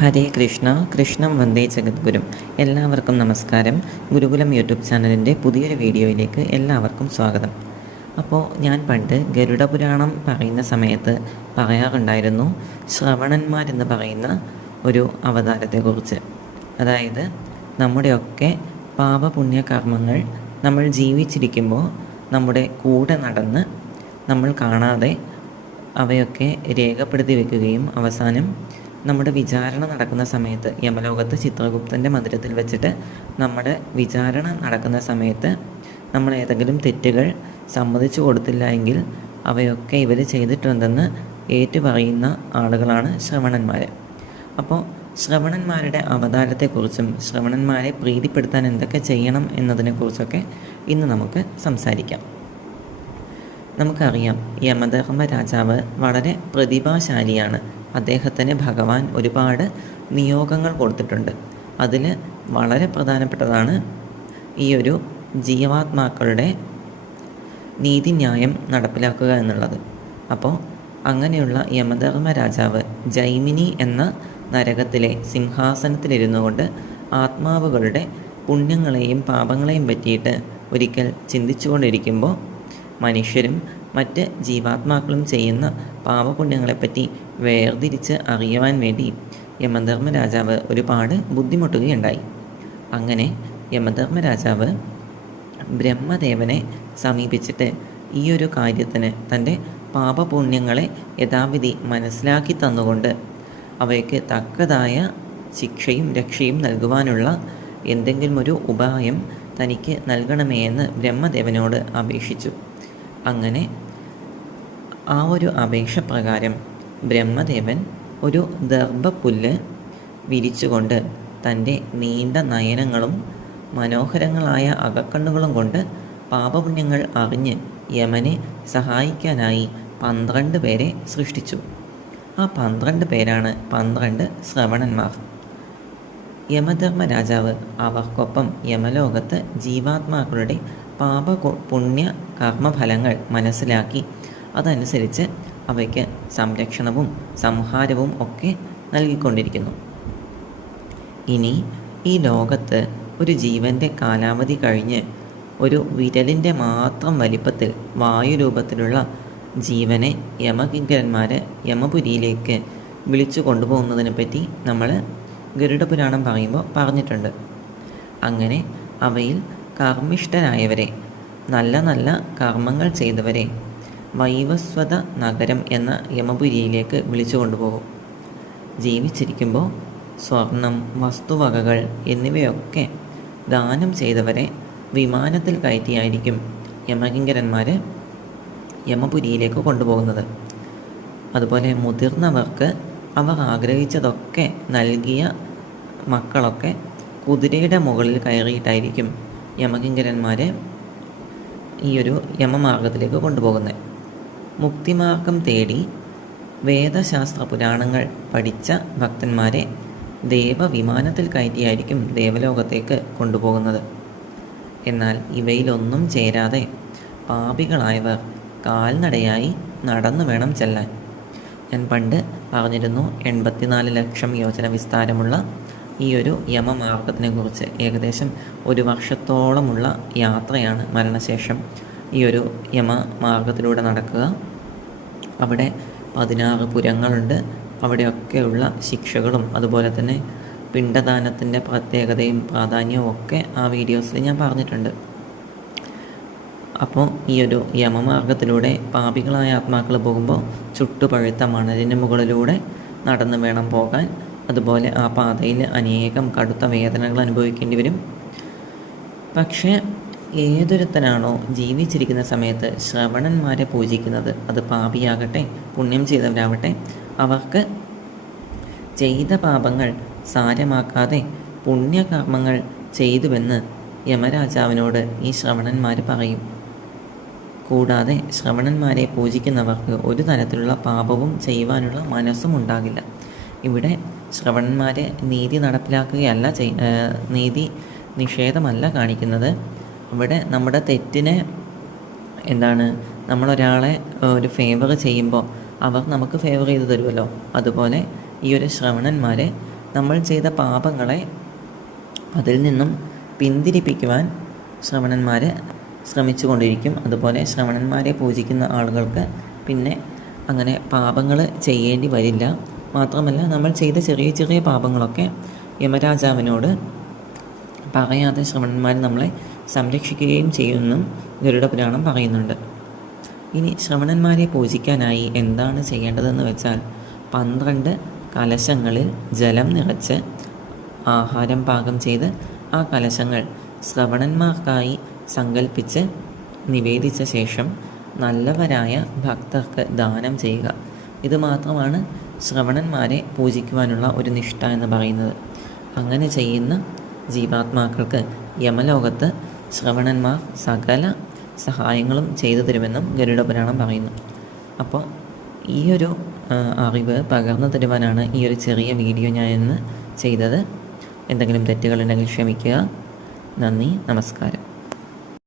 ഹരേ കൃഷ്ണ കൃഷ്ണം വന്ദേ ജഗദ്ഗുരും. എല്ലാവർക്കും നമസ്കാരം. ഗുരുകുലം യൂട്യൂബ് ചാനലിന്റെ പുതിയൊരു വീഡിയോയിലേക്ക് എല്ലാവർക്കും സ്വാഗതം. അപ്പോൾ ഞാൻ പണ്ട് ഗരുഡപുരാണം പറയുന്ന സമയത്ത് പറയാറുണ്ടായിരുന്നു ശ്രവണന്മാരെന്ന് പറയുന്ന ഒരു അവതാരത്തെക്കുറിച്ച്. അതായത് നമ്മുടെയൊക്കെ പാപപുണ്യ കർമ്മങ്ങൾ നമ്മൾ ജീവിച്ചിരിക്കുമ്പോൾ നമ്മുടെ കൂടെ നടന്ന് നമ്മൾ കാണാതെ അവയൊക്കെ രേഖപ്പെടുത്തി വെക്കുകയും അവസാനം നമ്മുടെ വിചാരണ നടക്കുന്ന സമയത്ത് യമലോകത്ത് ചിത്രഗുപ്തന്റെ മന്ദിരത്തിൽ വെച്ചിട്ട് നമ്മുടെ വിചാരണ നടക്കുന്ന സമയത്ത് നമ്മൾ ഏതെങ്കിലും തെറ്റുകൾ സമ്മതിച്ചു കൊടുത്തില്ല എങ്കിൽ അവയൊക്കെ ഇവർ ചെയ്തിട്ടുണ്ടെന്ന് ഏറ്റു പറയുന്ന ആളുകളാണ് ശ്രവണന്മാർ അപ്പോൾ ശ്രവണന്മാരുടെ അവതാരത്തെക്കുറിച്ചും ശ്രവണന്മാരെ പ്രീതിപ്പെടുത്താൻ എന്തൊക്കെ ചെയ്യണം എന്നതിനെക്കുറിച്ചൊക്കെ ഇന്ന് നമുക്ക് സംസാരിക്കാം. നമുക്കറിയാം യമധർമ്മ രാജാവ് വളരെ പ്രതിഭാശാലിയാണ്. അദ്ദേഹത്തിന് ഭഗവാൻ ഒരുപാട് നിയോഗങ്ങൾ കൊടുത്തിട്ടുണ്ട്. അതിൽ വളരെ പ്രധാനപ്പെട്ടതാണ് ഈ ഒരു ജീവാത്മാക്കളുടെ നീതിന്യായം നടപ്പിലാക്കുക എന്നുള്ളത്. അപ്പോൾ അങ്ങനെയുള്ള യമധർമ്മ രാജാവ് ജൈമിനി എന്ന നരകത്തിലെ സിംഹാസനത്തിലിരുന്നു കൊണ്ട് ആത്മാവുകളുടെ പുണ്യങ്ങളെയും പാപങ്ങളെയും പറ്റിയിട്ട് ഒരിക്കൽ ചിന്തിച്ചുകൊണ്ടിരിക്കുമ്പോൾ മനുഷ്യരും മറ്റ് ജീവാത്മാക്കളും ചെയ്യുന്ന പാപപുണ്യങ്ങളെപ്പറ്റി വേർതിരിച്ച് അറിയുവാൻ വേണ്ടി യമധർമ്മ രാജാവ് ഒരുപാട് ബുദ്ധിമുട്ടുകയുണ്ടായി. അങ്ങനെ യമധർമ്മ രാജാവ് ബ്രഹ്മദേവനെ സമീപിച്ചിട്ട് ഈ ഒരു കാര്യത്തിന് തന്റെ പാപപുണ്യങ്ങളെ യഥാവിധി മനസ്സിലാക്കി തന്നുകൊണ്ട് അവയ്ക്ക് തക്കതായ ശിക്ഷയും രക്ഷയും നൽകുവാനുള്ള എന്തെങ്കിലും ഒരു ഉപായം തനിക്ക് നൽകണമേ എന്ന് ബ്രഹ്മദേവനോട് അപേക്ഷിച്ചു. അങ്ങനെ ആ ഒരു അപേക്ഷ പ്രകാരം ബ്രഹ്മദേവൻ ഒരു ദർഭപ്പുല്ല് വിരിച്ചുകൊണ്ട് തന്റെ നീണ്ട നയനങ്ങളും മനോഹരങ്ങളായ അകക്കണ്ണുകളും കൊണ്ട് പാപപുണ്യങ്ങൾ അറിഞ്ഞ് യമനെ സഹായിക്കാനായി പന്ത്രണ്ട് പേരെ സൃഷ്ടിച്ചു. ആ പന്ത്രണ്ട് പേരാണ് പന്ത്രണ്ട് ശ്രവണന്മാർ. യമധർമ്മ രാജാവ് അവർക്കൊപ്പം യമലോകത്ത് ജീവാത്മാക്കളുടെ പാപ പുണ്യ കർമ്മഫലങ്ങൾ മനസ്സിലാക്കി. അതനുസരിച്ച് അവയ്ക്ക് സംരക്ഷണവും സംഹാരവും ഒക്കെ നൽകിക്കൊണ്ടിരിക്കുന്നു. ഇനി ഈ ലോകത്ത് ഒരു ജീവന്റെ കാലാവധി കഴിഞ്ഞ് ഒരു വിരലിന്റെ മാത്രം വലിപ്പത്തിൽ വായുരൂപത്തിലുള്ള ജീവനെ യമകിങ്കരന്മാർ യമപുരിയിലേക്ക് വിളിച്ചു കൊണ്ടുപോകുന്നതിനെ പറ്റി നമ്മൾ ഗരുഡപുരാണം പറയുമ്പോൾ പറഞ്ഞിട്ടുണ്ട്. അങ്ങനെ അവയിൽ കർമ്മിഷ്ഠരായവരെ നല്ല നല്ല കർമ്മങ്ങൾ ചെയ്തവരെ വൈവസ്വത നഗരം എന്ന യമപുരിയിലേക്ക് വിളിച്ചു കൊണ്ടുപോകും ജീവിച്ചിരിക്കുമ്പോൾ സ്വർണം വസ്തുവകകൾ എന്നിവയൊക്കെ ദാനം ചെയ്തവരെ വിമാനത്തിൽ കയറ്റിയായിരിക്കും യമകിങ്കരന്മാർ യമപുരിയിലേക്ക് കൊണ്ടുപോകുന്നത്. അതുപോലെ മുതിർന്നവർക്ക് അവർ ആഗ്രഹിച്ചതൊക്കെ നൽകിയ മക്കളൊക്കെ കുതിരയുടെ മുകളിൽ കയറിയിട്ടായിരിക്കും യമകിങ്കരന്മാർ ഈ ഒരു യമമാർഗത്തിലേക്ക് കൊണ്ടുപോകുന്നത് മുക്തിമാർഗം തേടി വേദശാസ്ത്ര പുരാണങ്ങൾ പഠിച്ച ഭക്തന്മാരെ ദേവവിമാനത്തിൽ കയറ്റിയായിരിക്കും ദേവലോകത്തേക്ക് കൊണ്ടുപോകുന്നത്. എന്നാൽ ഇവയിലൊന്നും ചേരാതെ പാപികളായവർ കാൽനടയായി നടന്നു വേണം ചെല്ലാൻ. ഞാൻ പണ്ട് പറഞ്ഞിരുന്നു എൺപത്തിനാല് ലക്ഷം യോജന വിസ്താരമുള്ള ഈ ഒരു യമമാർഗത്തിനെ കുറിച്ച് ഏകദേശം ഒരു വർഷത്തോളമുള്ള യാത്രയാണ് മരണശേഷം. ഈ ഒരു യമ മാർഗത്തിലൂടെ നടക്കുക. അവിടെ പതിനാറ് പുരങ്ങളുണ്ട്. അവിടെയൊക്കെയുള്ള ശിക്ഷകളും അതുപോലെ തന്നെ പിണ്ടദാനത്തിന്റെ പ്രത്യേകതയും പ്രാധാന്യവും ഒക്കെ ആ വീഡിയോസിൽ ഞാൻ പറഞ്ഞിട്ടുണ്ട്. അപ്പോൾ ഈ ഒരു യമമാർഗത്തിലൂടെ പാപികളായ ആത്മാക്കൾ പോകുമ്പോൾ ചുട്ടുപഴുത്ത മണലിന് മുകളിലൂടെ നടന്നു വേണം പോകാൻ. അതുപോലെ ആ പാതയിൽ അനേകം കടുത്ത വേദനകൾ അനുഭവിക്കേണ്ടി വരും. പക്ഷേ ഏതൊരുത്തനാണോ ജീവിച്ചിരിക്കുന്ന സമയത്ത് ശ്രവണന്മാരെ പൂജിക്കുന്നത് അത് പാപിയാകട്ടെ പുണ്യം ചെയ്തവരാവട്ടെ. അവർക്ക് ചെയ്ത പാപങ്ങൾ സാരമാക്കാതെ പുണ്യകർമ്മങ്ങൾ ചെയ്തുവെന്ന് യമരാജാവിനോട് ഈ ശ്രവണന്മാർ പറയും. കൂടാതെ ശ്രവണന്മാരെ പൂജിക്കുന്നവർക്ക് ഒരു തരത്തിലുള്ള പാപവും ചെയ്യുവാനുള്ള മനസ്സും ഉണ്ടാകില്ല. ഇവിടെ ശ്രവണന്മാരെ നീതി നടപ്പിലാക്കുകയല്ല നീതി നിഷേധമല്ല കാണിക്കുന്നത്. ഇവിടെ നമ്മുടെ തെറ്റിനെ എന്താണ് നമ്മളൊരാളെ ഒരു ഫേവർ ചെയ്യുമ്പോൾ അവർ നമുക്ക് ഫേവർ ചെയ്ത് തരുമല്ലോ അതുപോലെ ഈ ഒരു ശ്രവണന്മാരെ നമ്മൾ ചെയ്ത പാപങ്ങളെ അതിൽ നിന്നും പിന്തിരിപ്പിക്കുവാൻ ശ്രവണന്മാർ ശ്രമിച്ചു കൊണ്ടിരിക്കും അതുപോലെ ശ്രവണന്മാരെ പൂജിക്കുന്ന ആളുകൾക്ക് പിന്നെ അങ്ങനെ പാപങ്ങൾ ചെയ്യേണ്ടി വരില്ല. മാത്രമല്ല നമ്മൾ ചെയ്ത ചെറിയ ചെറിയ പാപങ്ങളൊക്കെ യമരാജാവിനോട് പറയാതെ ശ്രവണന്മാർ നമ്മളെ സംരക്ഷിക്കുകയും ചെയ്യുമെന്നും ഗരുഡപുരാണം പറയുന്നുണ്ട്. ഇനി ശ്രവണന്മാരെ പൂജിക്കാനായി എന്താണ് ചെയ്യേണ്ടതെന്ന് വെച്ചാൽ പന്ത്രണ്ട് കലശങ്ങളിൽ ജലം നിറച്ച് ആഹാരം പാകം ചെയ്ത് ആ കലശങ്ങൾ ശ്രവണന്മാർക്കായി സങ്കല്പിച്ച് നിവേദിച്ച ശേഷം നല്ലവരായ ഭക്തർക്ക് ദാനം ചെയ്യുക. ഇത് മാത്രമാണ് ശ്രവണന്മാരെ പൂജിക്കുവാനുള്ള ഒരു നിഷ്ഠ എന്ന് പറയുന്നത്. അങ്ങനെ ചെയ്യുന്ന ജീവാത്മാക്കൾക്ക് യമലോകത്ത് ശ്രവണന്മാർ സകല സഹായങ്ങളും ചെയ്തു തരുമെന്നും ഗരുഡപുരാണം പറയുന്നു. അപ്പോൾ ഈ ഒരു അറിവ് പകർന്നു തരുവാനാണ് ഈ ഒരു ചെറിയ വീഡിയോ ഞാൻ ഇന്ന് ചെയ്തത്. എന്തെങ്കിലും തെറ്റുകളുണ്ടെങ്കിൽ ക്ഷമിക്കുക. നന്ദി നമസ്കാരം.